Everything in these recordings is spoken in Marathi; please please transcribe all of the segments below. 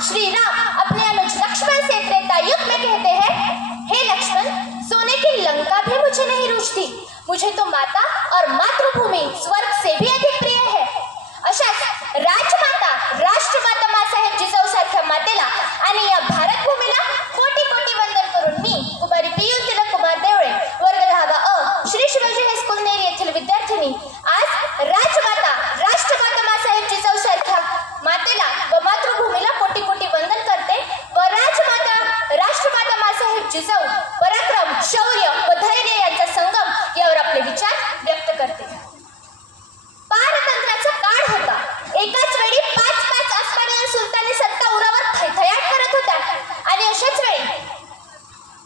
श्री राम अपने अनुज लक्ष्मण से त्रेता युग में कहते हैं, हे लक्ष्मण, सोने की लंका भी मुझे नहीं रुचती, मुझे तो माता और मातृभूमी स्वर्ग से भी अधिक प्रिय है। अशाच राजमाता, राष्ट्रमाता मासाहेब जिजाऊ सारख्या मातेला आणि या भारत भूमीला कोटी कोटी वंदन करून मी कुमारी पियुल तिलक कुमार देवळे, वर्ग 10 अ, श्री शिवाजी हायस्कूल नेर येथील विद्यार्थिनी आज राजमाता, राष्ट्रमाता मासाहेब जिजाऊ सारख्या मातेला व मातृभूमीला कोटी कोटी वंदन करते व राजमाता, राष्ट्रमाता मासाहेब जिजाऊ पराक्रम, शौर्य व धैर्य यांचा संगम यावर आपले विचार व्यक्त करते। पारतंत्र्याचा काळ होता। एकाच वेळी 5-5 आसमानी सुलतानी सत्ता उरावर थैथयाट करत होत्या आणि अशाच वेळी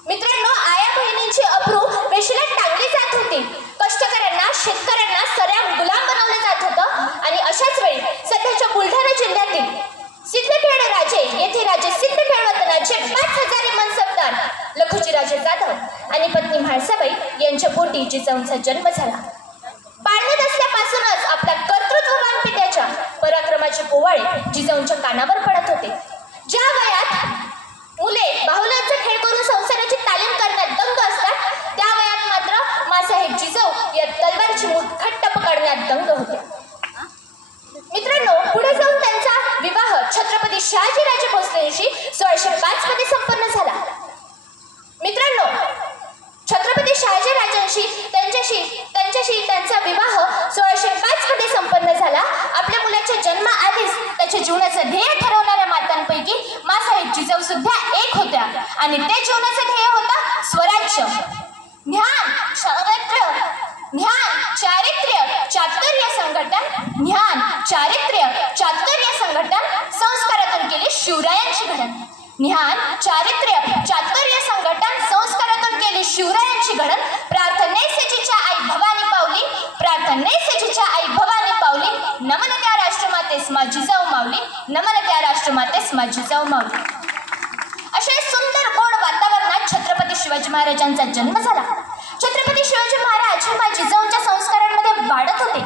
मित्रांनो आया बहिणींची अब्रू वेशीला टांगली जात होती। कष्टकऱ्यांना, शेतकऱ्यांना सऱ्या गुलाम बनवले जात होतं आणि अशाच वेळी सध्याच्या बुलढाणा जिल्ह्यातील सिद्धखेड राजे येथे राजे सिद्धखेड वतनाचे 5000 मनसबदार लखुजी राजे जाधव आणि पत्नी म्हाळसाबाई यांच्या पोटी जिजाऊंचा जन्म झाला। पाळण्यात असल्यापासूनच आपल्या कर्तृत्ववान पित्याच्या पराक्रमाचे पोवाडे जिजाऊंच्या कानावर पडत होते। ज्या वयात मुले बाहुल्यांचा खेळ करून संसाराची तालीम करण्यात दंग असतात, त्या वयात मात्र मासाहेब जिजाऊ या तलवारीची मूठ घट्ट पकडण्यात दंग होते। मित्रांनो, पुढे जाऊन त्यांचा विवाह छत्रपती शहाजीराजे भोसलेंशी 1605 मध्ये संपन्न झाला। मित्रांनो, छत्रपती शहाजीराजांशी त्यांच्याशी त्यांचा विवाह 1605 मध्ये संपन्न झाला। आपल्या मुलाच्या जन्माआधीच त्याच्या जीवनाचं ध्येय ठरवणाऱ्या मातांपैकी मासाहेब जिजाऊ सुद्धा एक होत्या आणि ते जीवनाचं ध्येय होता स्वराज्य, ज्ञान, चारित्र्य, चातुर्य संघटन, ज्ञान, चारित्र्य, चातुर्य संघटन, संस्कारातून केली शिवरायांची घडण। ज्ञान, चारित्र्य, चातुर्य संघटन, संस्कारातून केली शिवरायांची घडण। प्रार्थनेस जिच्या आई भवानी पावली, प्रार्थनेस जिच्या आई भवानी पावली, नमन त्या राष्ट्रमातेस मा जिजाऊ माऊली, नमन त्या राष्ट्रमातेस मा जिजाऊ माऊली। अशा सुंदर गोड वातावरणात छत्रपती शिवाजी महाराजांचा जन्म झाला। छत्रपती शिवाजी महाराज मा जिजाऊंच्या संस्कारांमध्ये वाढत होते।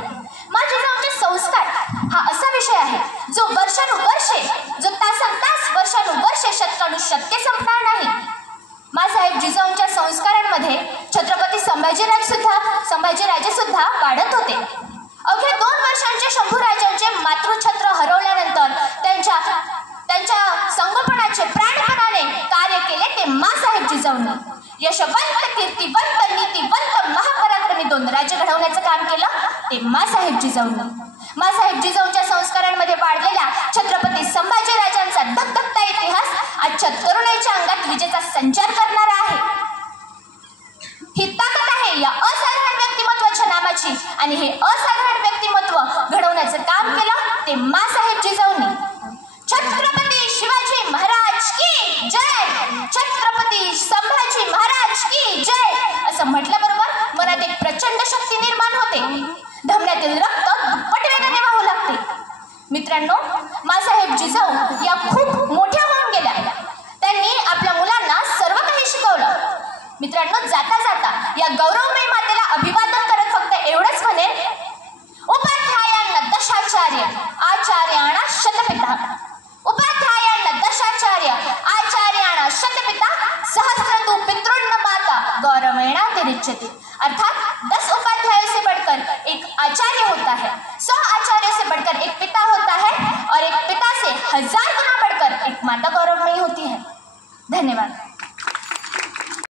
मा जिजाऊंचे संस्कार हा असा विषय आहे जो वर्षानुवर्षे, जो तासनतास, वर्षानुवर्षे, शतकानुशतके संपणार नाही। मासाहेब जिजाऊंच्या संस्कारांमध्ये छत्रपती संभाजीराजे सुद्धा वाढत होते। अवघ्या 2 वर्षांचे शंभूराजांचे मातृछत्र हरवल्यानंतर त्यांच्या संगोपनाचे प्राणपणाने कार्य केले ते मासाहेब जिजाऊंनी। यशवंत, कीर्तिवंत, नीतिवंत, महापराक्रमी 2 राज्य घडवण्याचं काम केलं ते मासाहेब जिजाऊंनी। मासाहेब जिजाऊंच्या संस्कारांमध्ये वाढलेल्या छत्रपती संभाजीराजांचा धगधगता इतिहास आजच्या तरुणाईच्या अंगात विजेचा संचार करणारा आहे। ही ताकद आहे या असाधारण व्यक्तिमत्वाच्या नामाची आणि हे असाधारण व्यक्तिमत्व घडवण्याचं काम केलं ते मासाहेब जिजाऊंनी। छत्रपती शिवाजी महाराज की जय, छत्रपती संभाजी महाराज की जय असं म्हटल्याबरोबर मनात एक प्रचंड शक्ती निर्माण होते। धमन्यातील रक्त दुप्पट वेगाने वाहू लागते। मित्रांनो, मासाहेब जिजाऊ या खूप मोठ्या होऊन गेल्या। त्यांनी आपल्या मुलांना सर्व काही शिकवलं। मित्रांनो, जाता जाता या गौरवमयी मातेला अभिवादन करत फक्त एवढंच म्हणेन, उपाध्यायान दशाचार्य आचार्याण शतपिता, उपाध्यायान दशाचार्य आचार्याण शतपिता, सहस्रतु पितृन्न माता गौरवेण तिरुच्यते। अर्थात 10 उपाध्यायों से बढ़कर एक आचार्य होता है, 100 आचार्यों से बढ़कर एक पिता होता है और एक पिता से 1000 गुना बढ़कर एक माता गौरवमयी होती है। धन्यवाद।